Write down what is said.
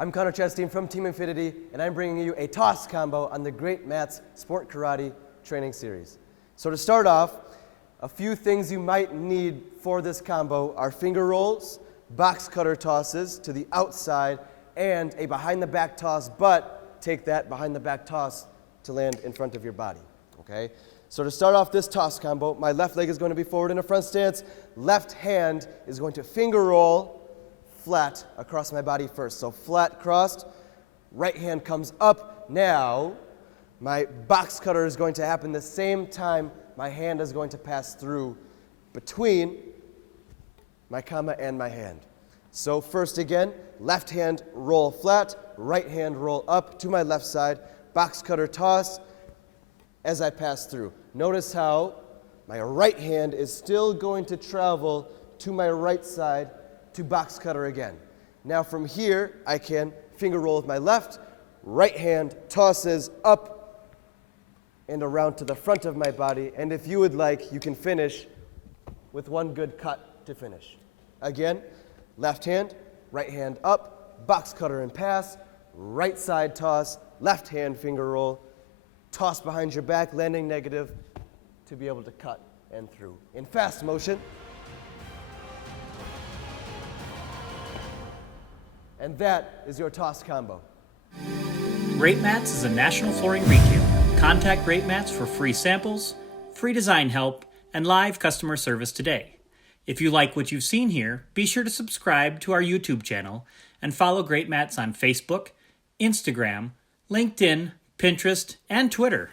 I'm Connor Chasteen from Team Infinity, and I'm bringing you a toss combo on the Greatmats Sport Karate Training Series. So to start off, a few things you might need for this combo are finger rolls, box cutter tosses to the outside, and a behind the back toss, but take that behind the back toss to land in front of your body, okay? So to start off this toss combo, my left leg is going to be forward in a front stance, left hand is going to finger roll flat across my body first. So flat crossed, right hand comes up. Now, my box cutter is going to happen the same time my hand is going to pass through between my comma and my hand. So first again, left hand roll flat, right hand roll up to my left side, box cutter toss as I pass through. Notice how my right hand is still going to travel to my right side to box cutter again. Now from here, I can finger roll with my left, right hand tosses up and around to the front of my body, and if you would like, you can finish with one good cut to finish. Again, left hand, right hand up, box cutter and pass, right side toss, left hand finger roll, toss behind your back, landing negative to be able to cut and through. In fast motion. And that is your toss combo. Greatmats is a national flooring retailer. Contact Greatmats for free samples, free design help, and live customer service today. If you like what you've seen here, be sure to subscribe to our YouTube channel and follow Greatmats on Facebook, Instagram, LinkedIn, Pinterest, and Twitter.